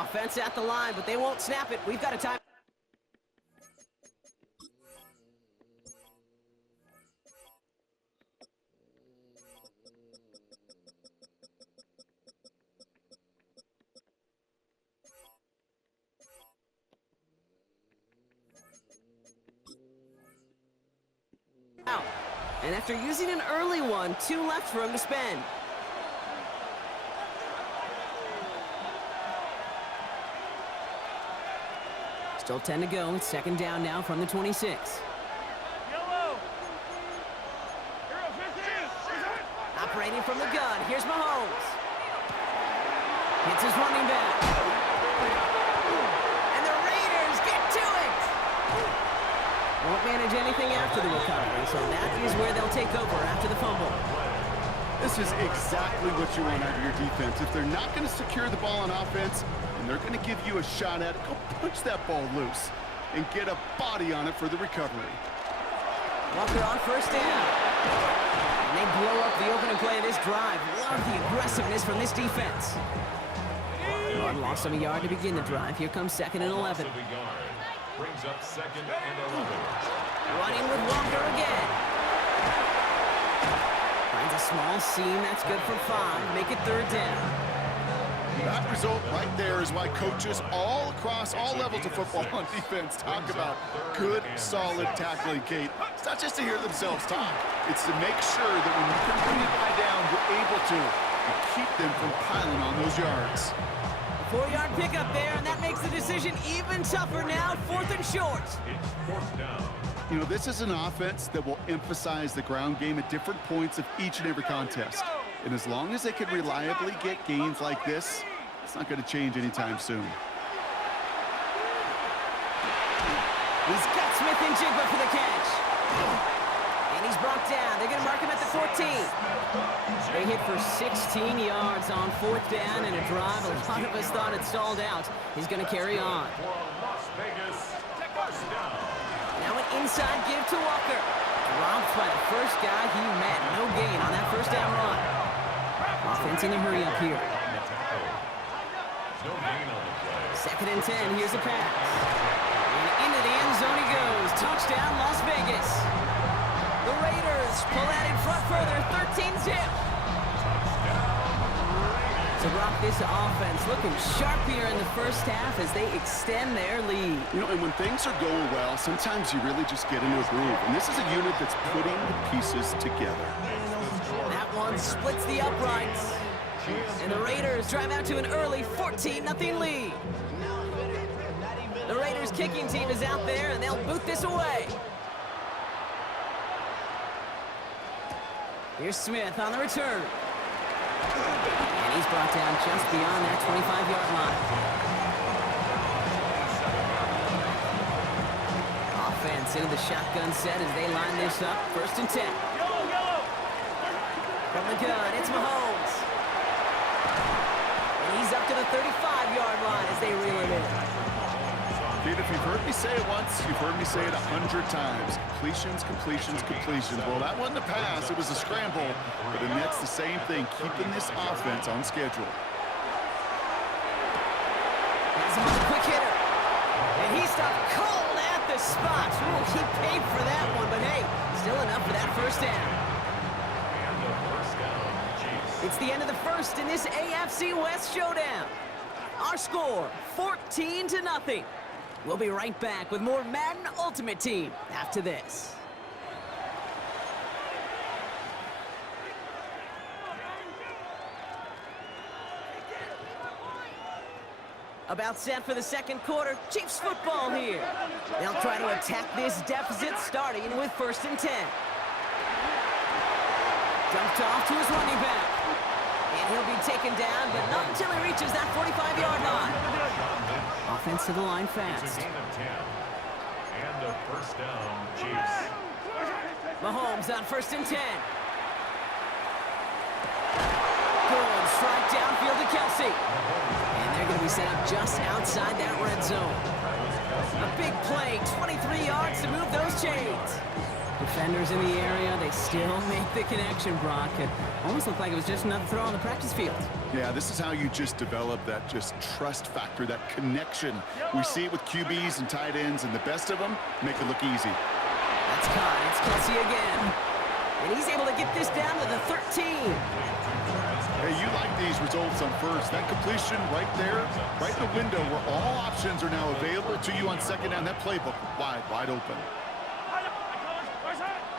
Offense at the line, but they won't snap it. We've got a time. Out. And after using an early one, 2 left for him to spend. Still 10 to go. It's second down now from the 26. Operating from the gun. Here's Mahomes. Hits his running back. And the Raiders get to it. Won't manage anything after the recovery, so that is where they'll take over after the fumble. This is exactly what you want out of your defense. If they're not going to secure the ball on offense, and they're going to give you a shot at it, go punch that ball loose and get a body on it for the recovery. Walker on first down. And they blow up the opening play of this drive. Love the aggressiveness from this defense. Lost him a yard to begin the drive. Here comes second and 11. Brings up second and 11. Running with Walker again. Finds a small seam. That's good for 5. Make it third down. That result right there is why coaches all across all levels of football on defense talk about good, solid tackling, Kate. It's not just to hear themselves talk. It's to make sure that when you can bring a guy down, you're able to and keep them from piling on those yards. 4-yard pickup there, and that makes the decision even tougher now. 4th and short. It's 4th down. You know, this is an offense that will emphasize the ground game at different points of each and every contest. And as long as they can reliably get gains like this, it's not going to change anytime soon. He's got Smith and Jigba for the catch. And he's brought down. They're going to mark him at the 14. They hit for 16 yards on 4th down in a drive. A lot of us thought it stalled out. He's going to carry on. Now an inside give to Walker. Dropped by the first guy he met. No gain on that first down run. Offense in a hurry up here. Second and 10. Here's the pass. And into the end zone he goes. Touchdown, Las Vegas. The Raiders pull that in front further. 13-zip. To rock this offense, looking sharp here in the first half as they extend their lead. You know, and when things are going well, sometimes you really just get into a groove. And this is a unit that's putting the pieces together. That one splits the uprights. And the Raiders drive out to an early 14-0 lead. The Raiders kicking team is out there, and they'll boot this away. Here's Smith on the return. And he's brought down just beyond that 25-yard line. Offense into the shotgun set as they line this up. 1st and 10. From the gun, it's Mahomes. And he's up to the 35-yard line as they reel it in. Kate, if you've heard me say it once, you've heard me say it 100 times. Completions, completions, completions. Well, that wasn't a pass. It was a scramble. But then that's the same thing, keeping this offense on schedule. Has him on the quick hitter. And he stopped cold at the spot. Ooh, he paid for that one, but hey, still enough for that first down. It's the end of the first in this AFC West showdown. Our score, 14-0. We'll be right back with more Madden Ultimate Team after this. About set for the second quarter. Chiefs football here. They'll try to attack this deficit starting with 1st and 10. Dumped off to his running back. And he'll be taken down, but not until he reaches that 45-yard line. Offense to the line fast. And a 1st down, Chiefs. Mahomes on 1st and 10. Good strike downfield to Kelsey. And they're going to be set up just outside that red zone. A big play, 23 yards to move those chains. Defenders in the area, they still make the connection, Brock. It almost looked like it was just another throw on the practice field. Yeah, this is how you just develop that just trust factor, that connection. We see it with QBs and tight ends, and the best of them make it look easy. That's caught. It's Kelsey again. And he's able to get this down to the 13. Hey, you like these results on first. That completion right there, right in the window where all options are now available to you on second down. That playbook wide open.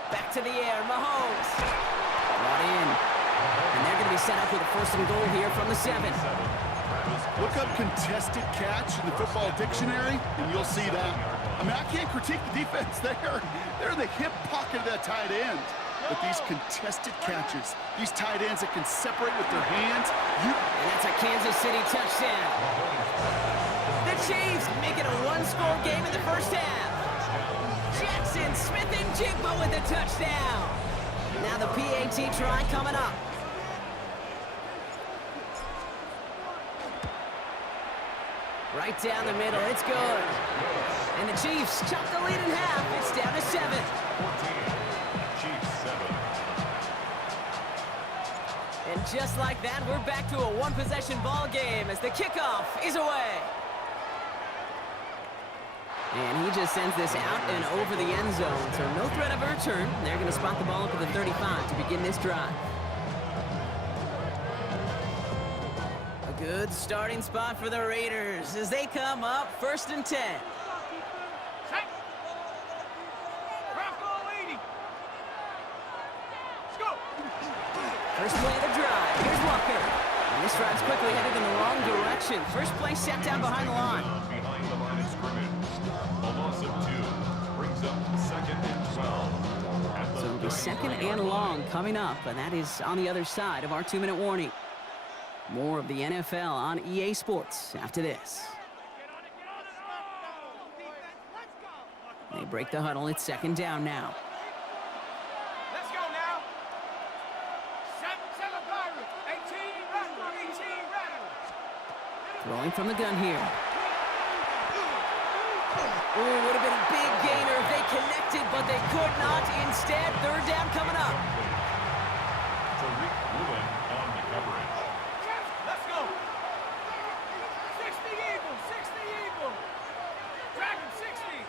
Back to the air, Mahomes. Brought in. And they're going to be set up with a first and goal here from the 7. Look up contested catch in the football dictionary, and you'll see that. I mean, I can't critique the defense there. They're in the hip pocket of that tight end. But these contested catches, these tight ends that can separate with their hands. And that's a Kansas City touchdown. The Chiefs make it a one-score game in the first half. Jackson Smith-Njigba with a touchdown. Now the PAT try coming up. Right down the middle, it's good. And the Chiefs chop the lead in half. It's down to 7. 14. Chiefs 7. And just like that, we're back to a one-possession ball game as the kickoff is away. And he just sends this out and over the end zone. So no threat of a return. They're going to spot the ball up at the 35 to begin this drive. A good starting spot for the Raiders as they come up first and 10. First play of the drive. Here's Walker. And this drive's quickly headed in the wrong direction. First play set down behind the line. Behind the line of scrimmage. A loss of 2 brings up second and 12. So it'll be second and long coming up, and that is on the other side of our 2-minute warning. More of the NFL on EA Sports after this. They break the huddle. It's second down now. Let's go now. 7 Pirates, 18 Rattlers. Throwing from the gun here. Oh, would have been a big gainer if they connected, but they could not. Instead, third down coming up. Tariq Woolen on the coverage. Let's go. 60 Eagles, 60 Eagles. Dragon 60.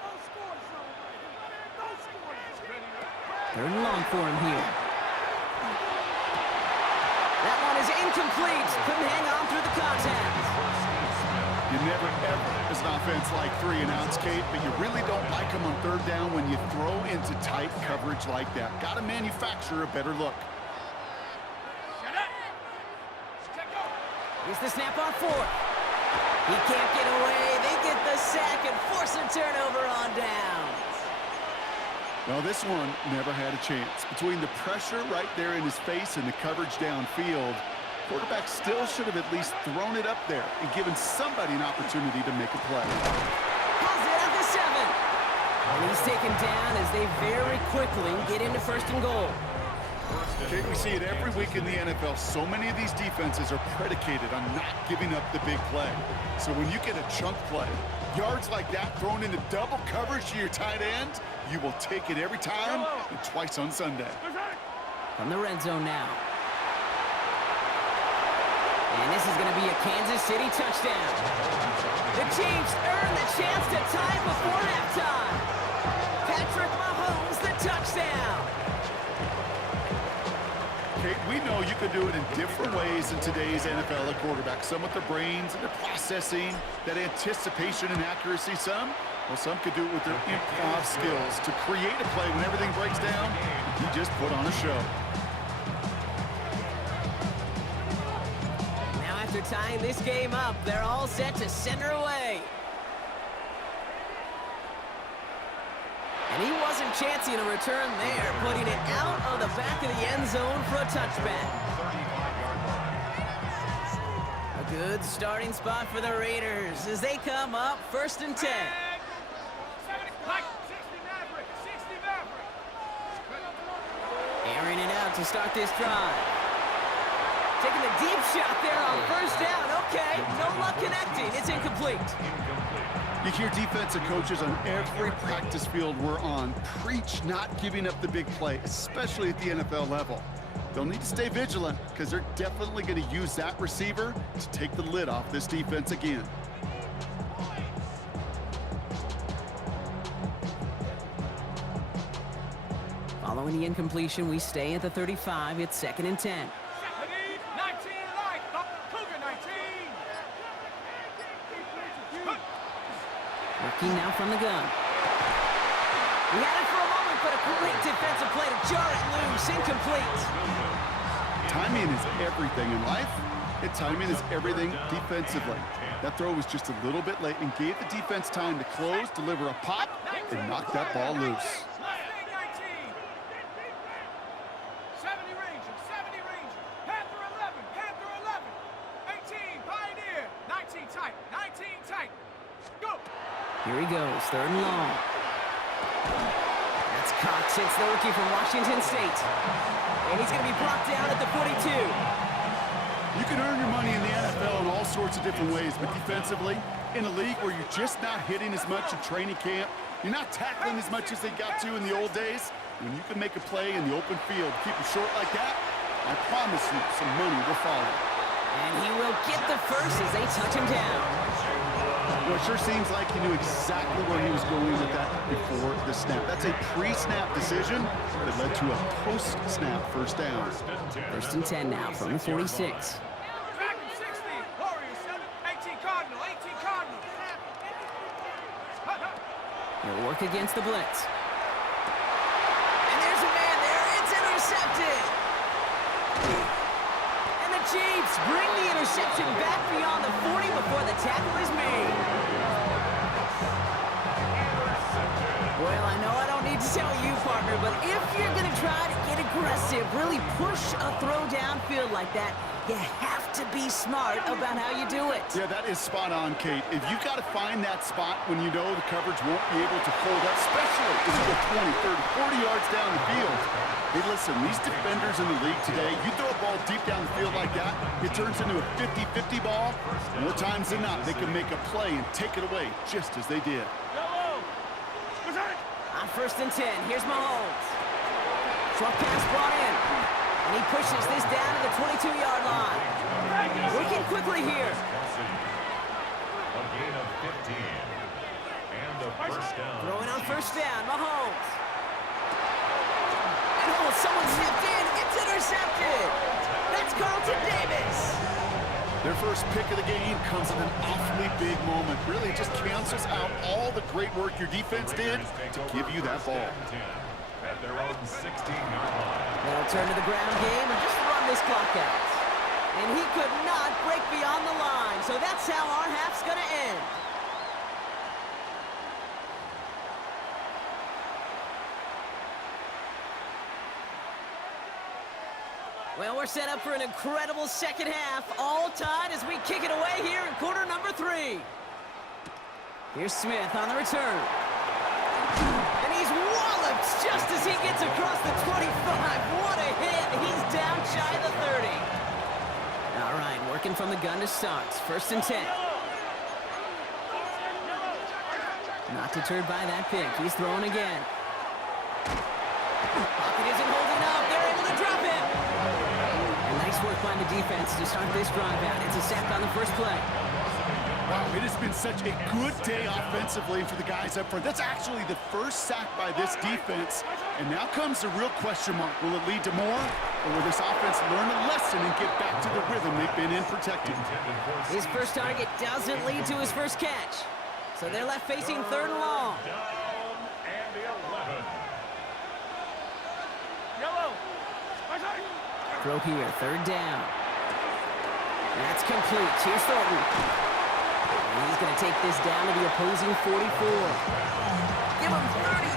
No score zone. No score. Third and long for him here. That one is incomplete. Couldn't hang on through the contact. You never, ever, as an offense, like 3-and-outs, Kate, but you really don't like them on third down when you throw into tight coverage like that. Got to manufacture a better look. Here's the snap on 4th. He can't get away. They get the sack and force a turnover on downs. Well, this one never had a chance. Between the pressure right there in his face and the coverage downfield, quarterback still should have at least thrown it up there and given somebody an opportunity to make a play. Has it at the 7. And he's taken down as they very quickly get into first and goal. Okay, we see it every week in the NFL. So many of these defenses are predicated on not giving up the big play. So when you get a chunk play, yards like that thrown into double coverage to your tight end, you will take it every time and twice on Sunday. From the red zone now. And this is going to be a Kansas City touchdown. The Chiefs earn the chance to tie before halftime. Patrick Mahomes, the touchdown. Kate, we know you can do it in different ways in today's NFL at quarterback. Some with their brains and their processing, that anticipation and accuracy. Some could do it with their improv skills to create a play when everything breaks down. You just put on a show. Now after tying this game up, they're all set to center away. And he wasn't chancing a return there, putting it out of the back of the end zone for a touchback. A good starting spot for the Raiders as they come up first and 10. Airing it out to start this drive. Taking a deep shot there on first down. Okay, no luck connecting. It's incomplete. You hear defensive coaches on every practice field we're on preach not giving up the big play, especially at the NFL level. They'll need to stay vigilant because they're definitely going to use that receiver to take the lid off this defense again. Following the incompletion, we stay at the 35. It's 2nd and 10. 19 right. Cougar 19. Working now from the gun. We had it for a moment, but a great defensive play to jar it loose. Incomplete. Timing is everything in life, and timing is everything defensively. That throw was just a little bit late and gave the defense time to close, deliver a pop, and knock that ball loose. 70 Ranger, 70 Ranger. Panther 11, Panther 11. 18, Pioneer. 19 tight, 19 tight. Go. Here he goes, 3rd and long. That's Cox. It's the rookie from Washington State. And he's going to be brought down at the 42. You can earn your money in the NFL in all sorts of different ways, but defensively, in a league where you're just not hitting as much in training camp, you're not tackling as much as they got to in the old days, when you can make a play in the open field, keep it short like that, I promise you some money will follow. And he will get the first as they touch him down. Well, it sure seems like he knew exactly where he was going with that before the snap. That's a pre-snap decision that led to a post-snap first down. 1st and 10 now from the 46. Dragon 16, Warriors 7, 18 Cardinal, 18 Cardinal. He'll work against the blitz. And there's a man there. It's intercepted. And the Chiefs bring the interception back beyond the 40 before the tackle is made. Well, I know I don't need to tell you, partner, but if you're going to try to get aggressive, really push a throw downfield like that, you have to be smart about how you do it. Yeah, that is spot on, Kate. If you got to find that spot when you know the coverage won't be able to hold up, especially if you go 20, 30, 40 yards down the field. Hey, listen, these defenders in the league today, you throw a ball deep down the field like that, it turns into a 50-50 ball. More times than not, they can make a play and take it away just as they did. On 1st and 10, here's Mahomes. Short pass brought in. And he pushes this down to the 22-yard line. Working quickly here. A gain of 15. And a first down. Throwing on 1st down, Mahomes. And oh, someone stepped in. It's intercepted. That's Carlton Davis. Their first pick of the game comes at an awfully big moment. Really just cancels out all the great work your defense did to give you that ball. At their own 16-yard line. They'll turn to the ground game and just run this clock out. And he could not break beyond the line, so that's how our half's going to end. Well, we're set up for an incredible second half, all tied as we kick it away here in quarter number 3. Here's Smith on the return. And he's walloped just as he gets across the 25. What a hit. He's down shy of the 30. All right, working from the gun to start. 1st and 10. Not deterred by that pick. He's throwing again. Pocket isn't holding up. They're able to drop it. And nice work by the defense to start this drive out. It's a sack on the first play. Wow, it has been such a good day offensively for the guys up front. That's actually the first sack by this defense. And now comes the real question mark. Will it lead to more? Or will this offense learn a lesson and get back to the rhythm they've been in protecting? His first target doesn't lead to his first catch. So they're left facing 3rd and long. Down and the 11. Yellow. Throw here, 3rd down. That's complete. Here's Thornton. And he's going to take this down to the opposing 44. Give him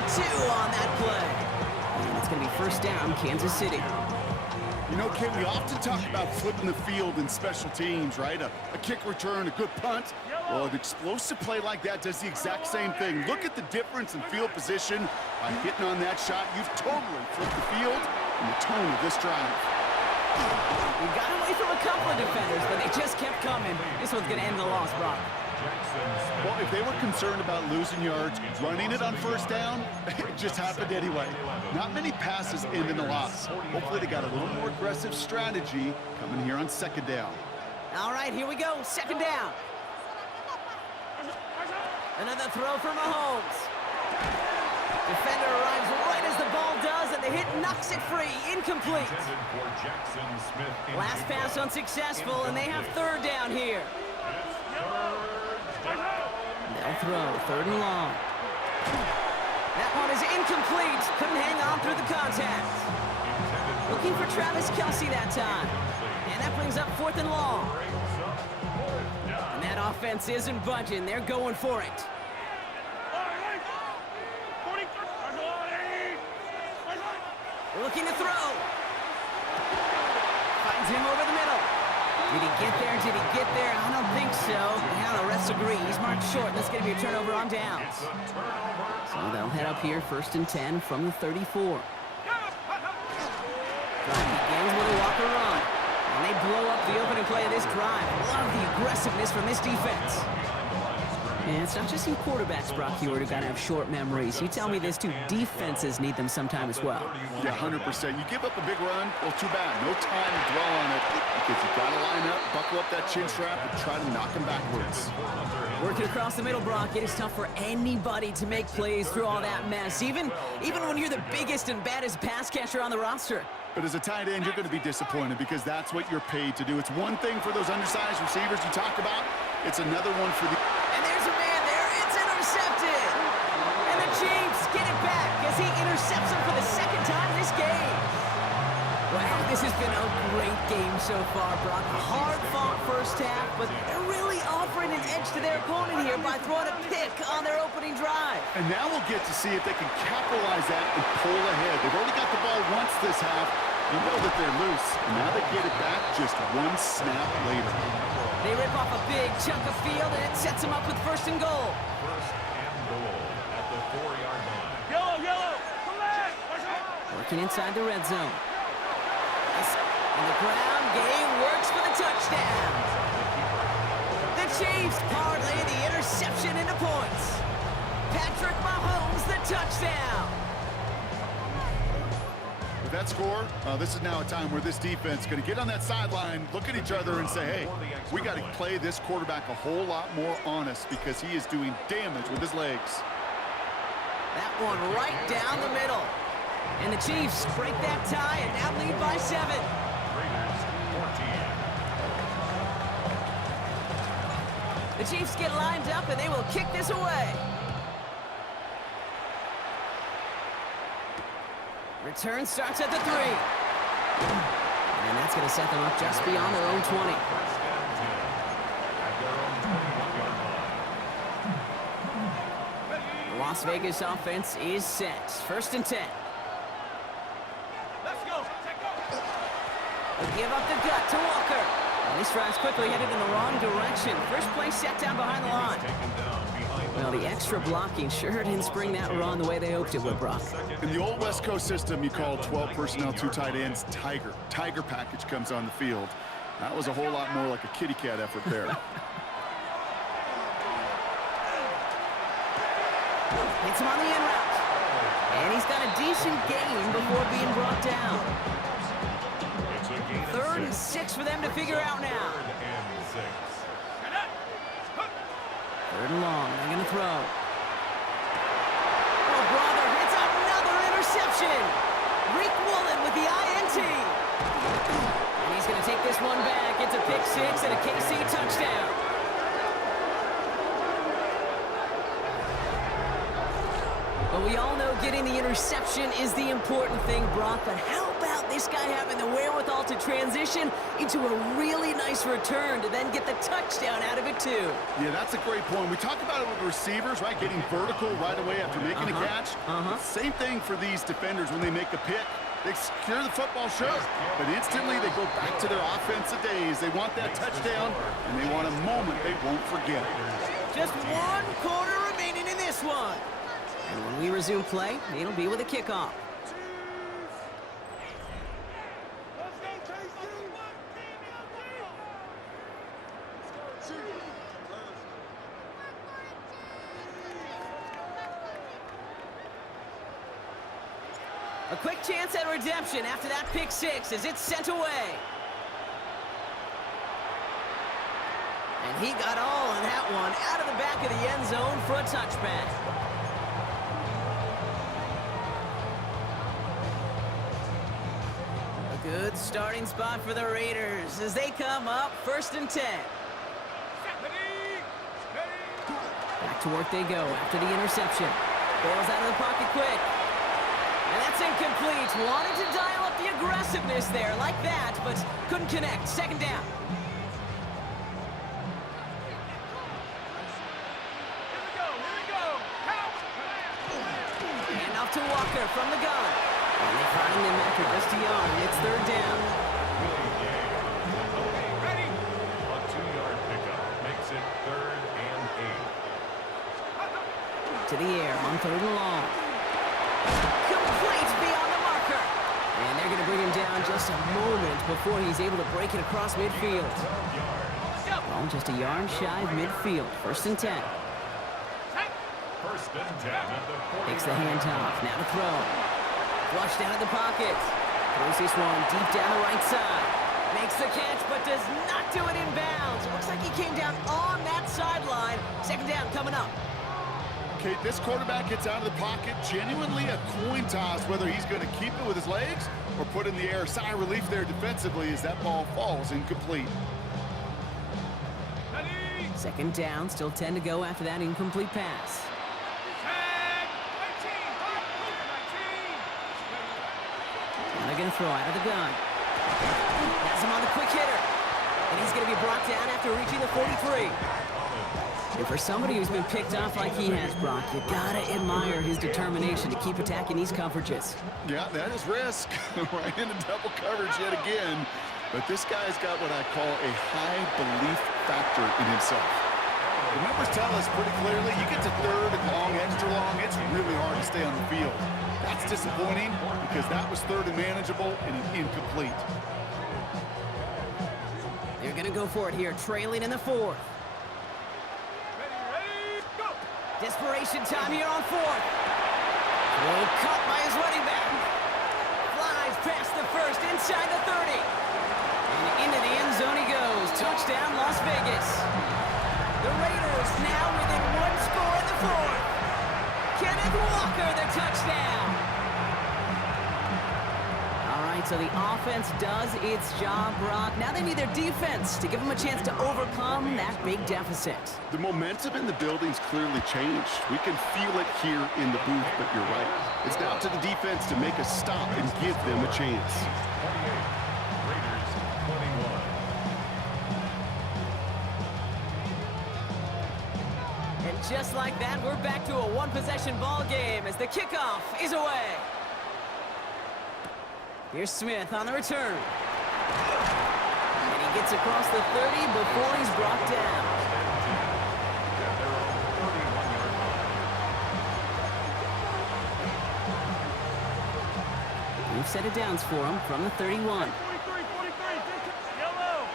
32 on that play. And it's going to be 1st down, Kansas City. You know, Kate, we often talk about flipping the field in special teams, right? A kick return, a good punt. Well, an explosive play like that does the exact same thing. Look at the difference in field position. By hitting on that shot, you've totally flipped the field and the tone of this drive. He got away from a couple of defenders, but they just kept coming. This one's going to end the loss, Brock. Well, if they were concerned about losing yards, running it on first down, it just happened anyway. Not many passes end in the loss. Hopefully they got a little more aggressive strategy coming here on second down. All right, here we go. Second down. Another throw for Mahomes. Defender arrives right as the ball does, and the hit knocks it free. Incomplete. Last pass unsuccessful, and they have third down here. They'll throw, third and long. That one is incomplete. Couldn't hang on through the contact. Looking for Travis Kelce that time. And that brings up fourth and long. And that offense isn't budging. They're going for it. Looking to throw. Finds him over the middle. Did he get there? Did he get there? I don't think so. Now the refs agree. He's marked short. That's going to be a turnover on downs. So they'll head up here, 1st and 10 from the 34. Drive begins with a walker run. And they blow up the opening play of this drive. Love the aggressiveness from this defense. And it's not just in quarterbacks, Brock Hewitt, who got to have short memories. You tell me this too, defenses need them sometime as well. Yeah, 100%. You give up a big run, well, too bad. No time to dwell on it because you got to line up, buckle up that chin strap, and try to knock him backwards. Working across the middle, Brock, it is tough for anybody to make plays through all that mess, even when you're the biggest and baddest pass catcher on the roster. But as a tight end, you're going to be disappointed because that's what you're paid to do. It's one thing for those undersized receivers you talked about. It's another one for the... And there's a man there. It's intercepted. And the Chiefs get it back as he intercepts him for the second time this game. Wow, this has been a great game so far, Brock. A hard-fought first half, but they're really offering an edge to their opponent here by throwing a pick on their opening drive. And now we'll get to see if they can capitalize that and pull ahead. They've only got the ball once this half. You know that they're loose, and now they get it back just one snap later. They rip off a big chunk of field, and it sets them up with 1st and goal. 1st and goal at the 4-yard line. Yellow, come back! Working inside the red zone. And the ground game works for the touchdown. The Chiefs parlay the interception into points. Patrick Mahomes, the touchdown. With that score, this is now a time where this defense is going to get on that sideline, look at each other and say, hey, we got to play this quarterback a whole lot more honest because he is doing damage with his legs. That one right down the middle. And the Chiefs break that tie and now lead by 7. Raiders 14. The Chiefs get lined up and they will kick this away. Return starts at the 3. And that's going to set them up just beyond their own 20. The Las Vegas offense is set. 1st and 10. Let's go! They give up the gut to Walker. And this drive's quickly headed in the wrong direction. First play set down behind the line. Well, the extra blocking sure didn't spring that run the way they hoped it would, Brock. In the old West Coast system, you call 12 personnel, 2 tight ends, Tiger. Tiger package comes on the field. That was a whole lot more like a kitty cat effort there. Hits him on the in route. And he's got a decent gain before being brought down. 3rd and 6 for them to figure out now. 3rd and long. They're going to throw. Oh, brother, it's another interception. Reek Woolen with the INT. And he's going to take this one back. It's a pick 6 and a KC touchdown. But we all know getting the interception is the important thing, Brock. But how about this guy having the wherewithal to transition into a really nice return to then get the touchdown out of it, too? Yeah, that's a great point. We talk about it with receivers, right? Getting vertical right away after making a catch. Same thing for these defenders when they make a pick. They secure the football, sure, but instantly they go back to their offensive days. They want that touchdown, and they want a moment they won't forget. Just 1 quarter remaining in this one. And when we resume play, it'll be with a kickoff. Let's go, Casey! quick chance at redemption after that pick six as it's sent away. And he got all in that one out of the back of the end zone for a touchback. A good starting spot for the Raiders as they come up 1st and 10. Back to work they go after the interception. Bails out of the pocket quick. And that's incomplete. Wanted to dial up the aggressiveness there like that, but couldn't connect. 2nd down. Hand off to Walker from the gun. And they find him after just a yard. It's 3rd down. Ready? A 2-yard pickup makes it 3rd and 8. To the air on 3rd and long. Complete beyond the marker. And they're going to bring him down just a moment before he's able to break it across midfield. Well, just a yard shy of midfield. 1st and 10. 1st and 10 at the 40. Takes the handoff. Now to throw. Flushed out of the pocket. Throws this one deep down the right side. Makes the catch, but does not do it in bounds. It looks like he came down on that sideline. 2nd down coming up. Okay, this quarterback gets out of the pocket. Genuinely a coin toss whether he's going to keep it with his legs or put in the air. Sigh of relief there defensively as that ball falls incomplete. 2nd down, still 10 to go after that incomplete pass. And they're going to throw out of the gun. Has him on the quick hitter. And he's going to be brought down after reaching the 43. And for somebody who's been picked off like he has, Brock, you gotta admire his determination to keep attacking these coverages. Yeah, that is risk. Right into double coverage yet again. But this guy's got what I call a high belief factor in himself. The numbers tell us pretty clearly, you get to 3rd and long, extra long, it's really hard to stay on the field. That's disappointing because that was 3rd and manageable and incomplete. They're gonna go for it here, trailing in the 4th. Desperation time here on 4th. Throw caught by his running back. Flies past the 1st, inside the 30. And into the end zone he goes. Touchdown, Las Vegas. The Raiders now within 1 score in the 4th. Kenneth Walker, the touchdown. All right, so the offense does its job, Brock. Now they need their defense to give them a chance to overcome that big deficit. The momentum in the building's clearly changed. We can feel it here in the booth, but you're right. It's now to the defense to make a stop and give them a chance. 28. Raiders 21. And just like that, we're back to a one-possession ball game as the kickoff is away. Here's Smith on the return. And he gets across the 30 before he's brought down. We've set it downs for him from the 31. 43, 43, yellow.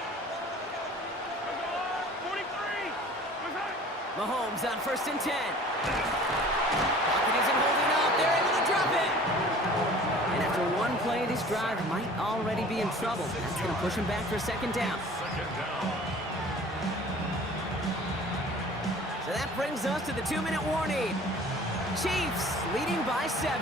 43. Mahomes on 1st and 10. Pocket isn't holding up. They're able to drop it. And after one play, this drive might already be in trouble. That's going to push him back for 2nd down. So that brings us to the 2-minute warning. Chiefs leading by 7.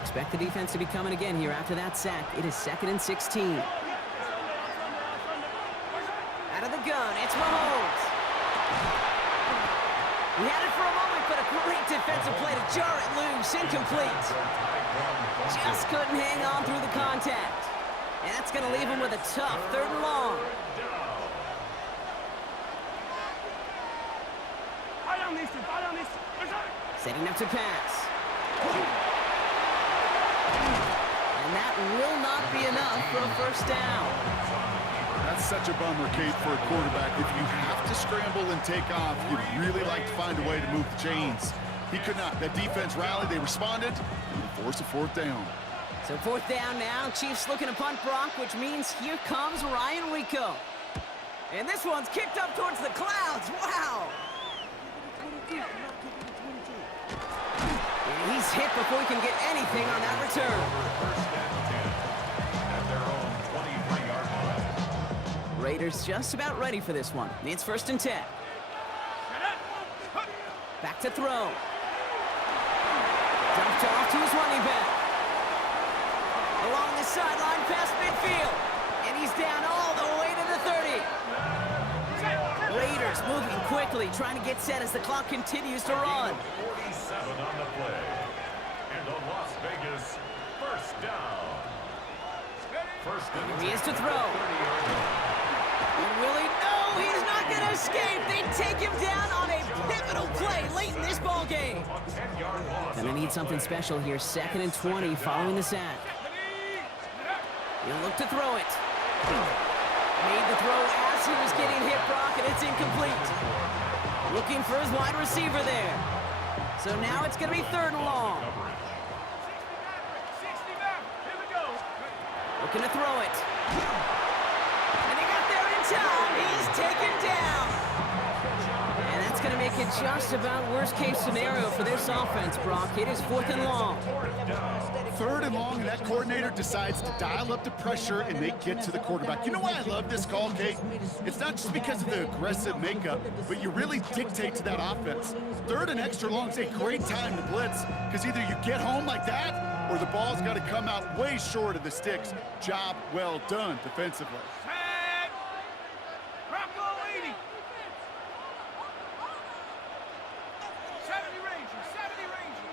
Expect the defense to be coming again here after that sack. It is 2nd and 16. Out of the gun, it's Mahomes. He had it for a moment, but a great defensive play to jar it loose. Incomplete. Just couldn't hang on through the contact. And that's going to leave him with a tough 3rd and long. Setting up to pass. And that will not be enough for a 1st down. That's such a bummer, Kate, for a quarterback. If you have to scramble and take off, you'd really like to find a way to move the chains. He could not. That defense rallied, they responded, and they forced a 4th down. So 4th down now. Chiefs looking to punt, Brock, which means here comes Ryan Rico. And this one's kicked up towards the clouds. Wow. And he's hit before he can get anything on that return. First and 10 at their own 23-yard line. Raiders just about ready for this one. It's first and 10. Back to throw. Dumped off to his running back. Along the sideline past midfield. And he's down all the way to the 30. Raiders moving quickly, trying to get set as the clock continues to run. 47 on the play. And the Las Vegas first down. First and Here he is to 10 throw. at the 30-yard line. And will he? No, he's not going to escape. They take him down on a pivotal play late in this ball game. A 10-yard loss. Gonna need something special here. Second and 20 following the sack. He'll look to throw it. Made the throw as he was getting hit, Brock, and it's incomplete. Looking for his wide receiver there. So now it's going to be third and long. 60 back. Here we go. Looking to throw it. And he got there in time. He's taken down. And that's going to make it just about worst-case scenario for this offense, Brock. It is fourth and long. Third and long, and that coordinator decides to dial up the pressure, and they get to the quarterback. You know why I love this call, Kate? It's not just because of the aggressive makeup, but you really dictate to that offense. Third and extra long is a great time to blitz, because either you get home like that, or the ball's got to come out way short of the sticks. Job well done defensively. Tag. Bronco 80. 70 Ranger. 70 Ranger.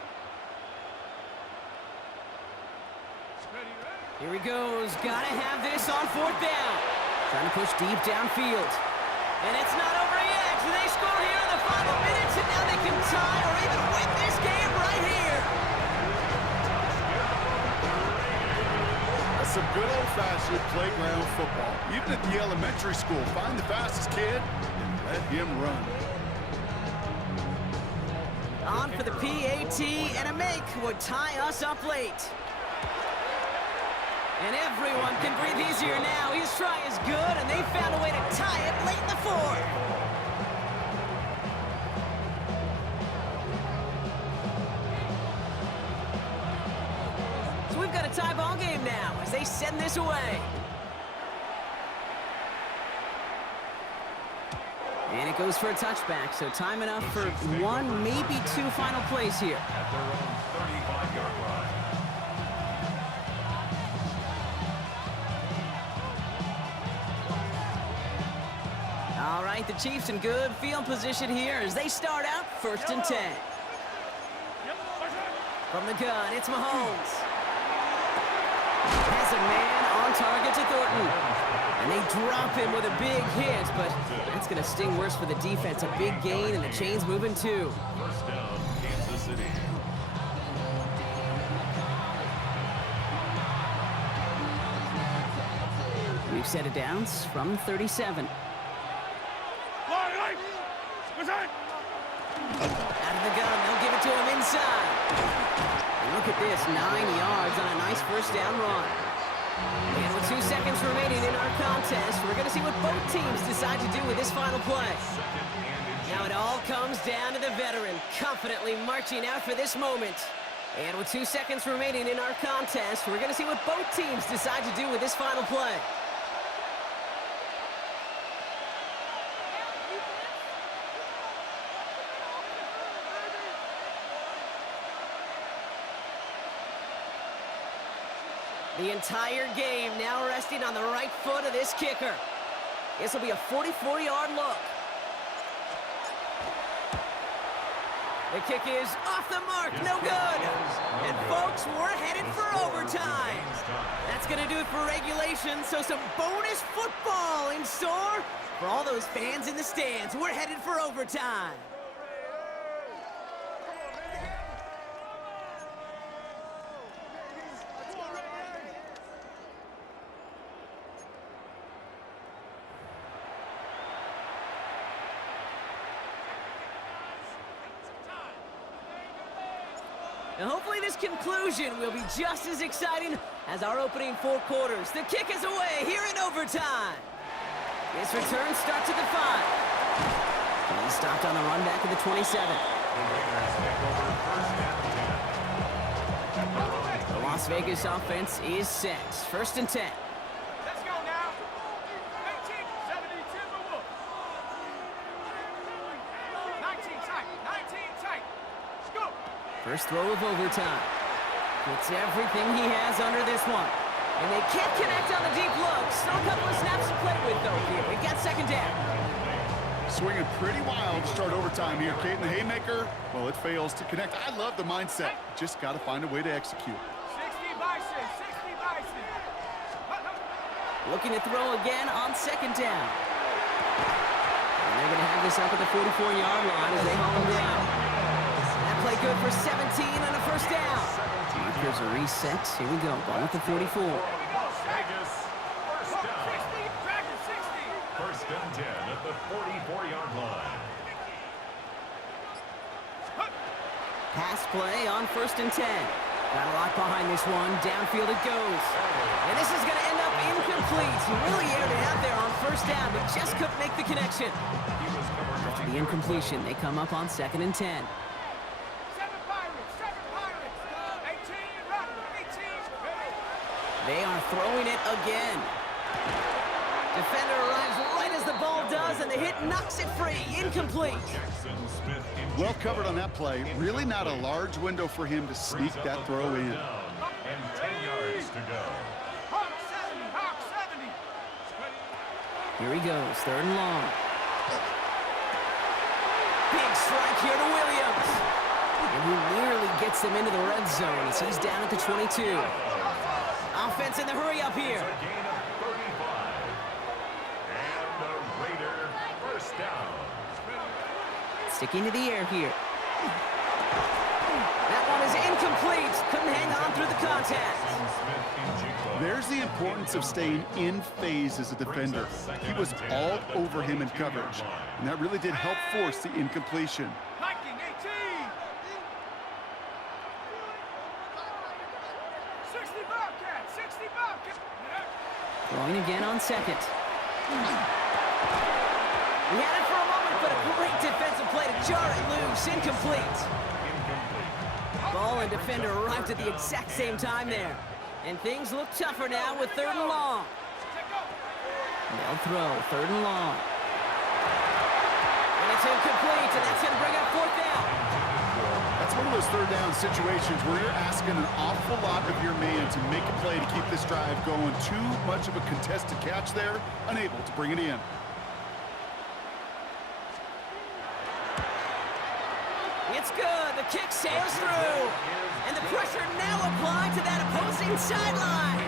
Ready, ready. Here he goes. Gotta have this on fourth down. Trying to push deep downfield. And it's not over yet. They score here in the final minutes, and now they can tie or even win this game right here. That's some good old-fashioned playground football. Even at the elementary school, find the fastest kid and let him run. On for the PAT, and a make would tie us up late. And everyone can breathe easier now. His try is good, and they found a way to tie it late in the fourth. So we've got a tie ball game now as they send this away. And it goes for a touchback, so time enough for one, maybe two final plays here. At their own 35-yard line. All right, the Chiefs in good field position here as they start out first and 10. From the gun, it's Mahomes. Has a man on target to Thornton. And they drop him with a big hit, but that's going to sting worse for the defense. A big gain, and the chain's moving too. First down, Kansas City. We've set it downs from 37. Out of the gun, they'll give it to him inside. And look at this, 9 yards on a nice first down run. And with 2 seconds remaining in our contest, we're going to see what both teams decide to do with this final play. Now it all comes down to the veteran, confidently marching out for this moment. And with 2 seconds remaining in our contest, we're going to see what both teams decide to do with this final play. The entire game now resting on the right foot of this kicker. This will be a 44-yard look. The kick is off the mark, no good. And folks, we're headed for overtime. That's going to do it for regulation, so some bonus football in store for all those fans in the stands. We're headed for overtime. And hopefully this conclusion will be just as exciting as our opening 4 quarters. The kick is away here in overtime. This return starts at the 5. He's stopped on the run back at the 27. The Raiders take over first and 10. The Las Vegas offense is set. First and 10. Let's go now. 18-70 Timberwolves. 19 tight. 19 tight. Go. First throw of overtime. Puts everything he has under this one. And they can't connect on the deep look. Still a couple of snaps to play with, though, here. We've got second down. Swinging pretty wild to start overtime here. Kate, and the haymaker, well, it fails to connect. I love the mindset. Just got to find a way to execute. 60 Bison. 60 Bison. Looking to throw again on second down. And they're going to have this up at the 44-yard line as they haul him down. That play good for 17 and a first down. Here's a reset. Here we go. Ball at the 44. Las Vegas, first down. 60. Dragon 60. First and 10 at the 44-yard line. Pass play on first and 10. Got a lot behind this one. Downfield it goes. And this is going to end up incomplete. He really aired it out there on first down, but just couldn't make the connection. After the incompletion, they come up on second and 10. 7 Pirates. 7 Pirates. 18 run. 18 ready. They are throwing it again. Defender arrives right as the ball does, and the hit knocks it free. Incomplete. Jackson Smith Well covered on that play. Really not a large window for him to sneak that throw in. and 10 yards to go. Hawk 70. Hawk 70. Here he goes, third and long. Big strike here to Williams. And he nearly gets them into the red zone as he's down at the 22. Offense in the hurry up here. A gain of 35. And the Raider first down. Sticking to the air here. That one is incomplete. Couldn't hang on through the contact. There's the importance of staying in phase as a defender. He was all over him in coverage, and that really did help force the incompletion. Viking 18. 60 Bobcat. 60 Bobcat. Throwing again on second. He had it for a moment, but a great defensive play to jar it loose. Incomplete. Ball and defender arrived at the exact same time there. And things look tougher now with third and long. They'll throw third and long. And it's incomplete, and that's going to bring up fourth down. That's one of those third down situations where you're asking an awful lot of your man to make a play to keep this drive going. Too much of a contested catch there, unable to bring it in. It's good. The kick sails through. And the pressure now applied to that opposing sideline.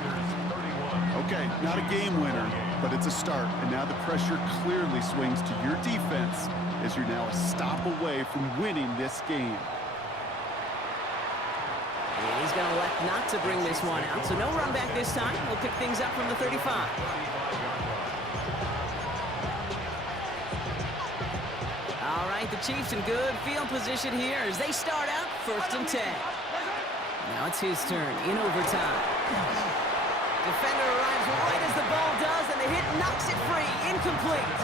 Okay, not a game winner, but it's a start. And now the pressure clearly swings to your defense as you're now a stop away from winning this game. And he's going to elect not to bring this one out. So no run back this time. We'll pick things up from the 35. All right, the Chiefs in good field position here as they start out first and 10. Now it's his turn in overtime. Defender arrives right as the ball does, and the hit knocks it free. Incomplete.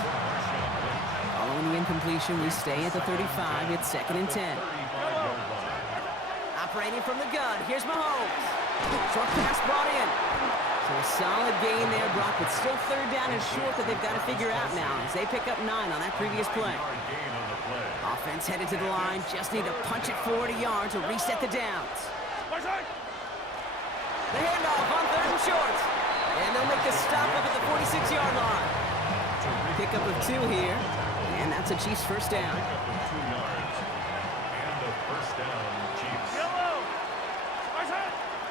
Following the incompletion, we stay at the 35. It's second and 10. Operating from the gun, here's Mahomes. Short pass brought in. So a solid gain there, Brock, but still third down and short that they've got to figure out now as they pick up 9 on that previous play. Offense headed to the line, just need to punch it forward a yard to reset the downs. The handoff on third and short. And they'll make the stop up at the 46-yard line. Pickup of 2 here, and that's a Chiefs first down.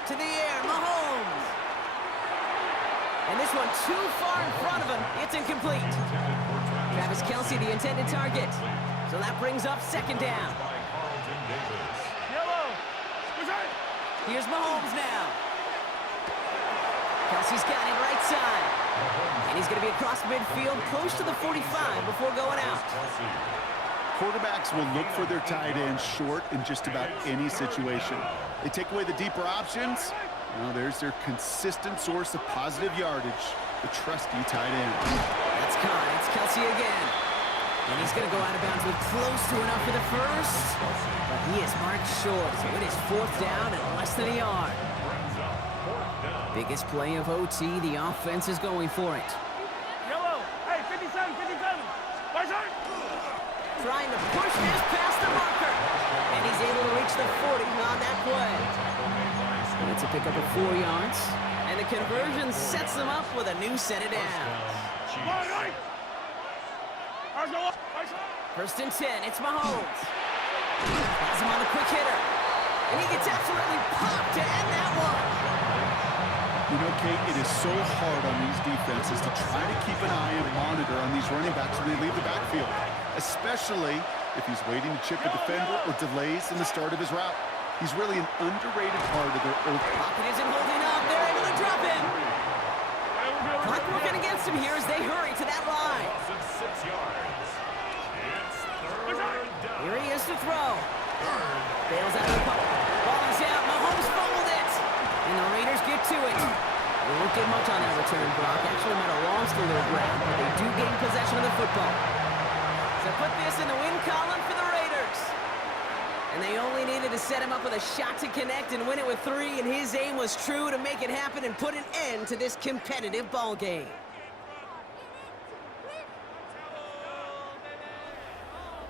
To the air, Mahomes. And this one too far in front of him. It's incomplete. Travis Kelce, the intended target. So that brings up second down. Here's Mahomes now. Kelce's got it right side. And he's going to be across midfield, close to the 45 before going out. Quarterbacks will look for their tight end short in just about any situation. They take away the deeper options. Well, there's their consistent source of positive yardage, the trusty tight end. That's caught. It's Kelce again. And he's going to go out of bounds with close to enough for the first. But he is marked short, so it is 4th down and less than a yard. Biggest play of OT, the offense is going for it. Yellow. Hey, 57, 57. Right side. Trying to push this past the marker. And he's able to reach the 40 on that play. It's a pickup of 4 yards. And the conversion sets them up with a new set of downs. Right. First and 10, it's Mahomes. Has him on the quick hitter. And he gets absolutely popped to end that one. You know, Kate, it is so hard on these defenses to try to keep an eye and monitor on these running backs when they leave the backfield, especially if he's waiting to chip a defender or delays in the start of his route. He's really an underrated part of their Pocket isn't holding up. They're able to drop him. Clock working against him here as they hurry to that line. 6 yards. It's 3rd down. Here he is to throw. Bails out of the pocket. Ball is out. Mahomes fumbled it. And the Raiders get to it. They won't get much on that return, Brock. Actually might have lost a little ground, but they do gain possession of the football. So put this in the win column for the Raiders. And they only needed to set him up with a shot to connect and win it with 3, and his aim was true to make it happen and put an end to this competitive ball game.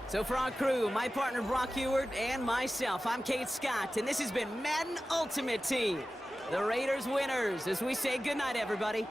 So for our crew, my partner Brock Heward and myself, I'm Kate Scott, and this has been Madden Ultimate Team. The Raiders winners, as we say goodnight, everybody.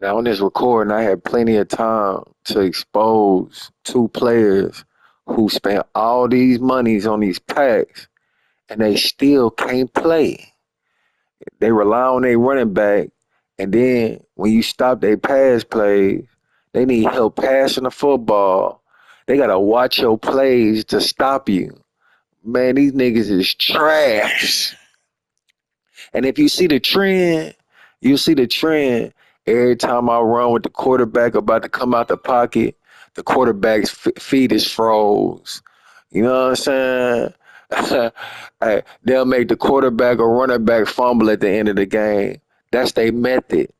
Now, on this recording, I had plenty of time to expose 2 players who spent all these monies on these packs and they still can't play. They rely on their running back, and then when you stop their pass plays, they need help passing the football. They got to watch your plays to stop you. Man, these niggas is trash. And if you see the trend, you'll see the trend. Every time I run with the quarterback about to come out the pocket, the quarterback's feet is froze. You know what I'm saying? Hey, they'll make the quarterback or running back fumble at the end of the game. That's their method.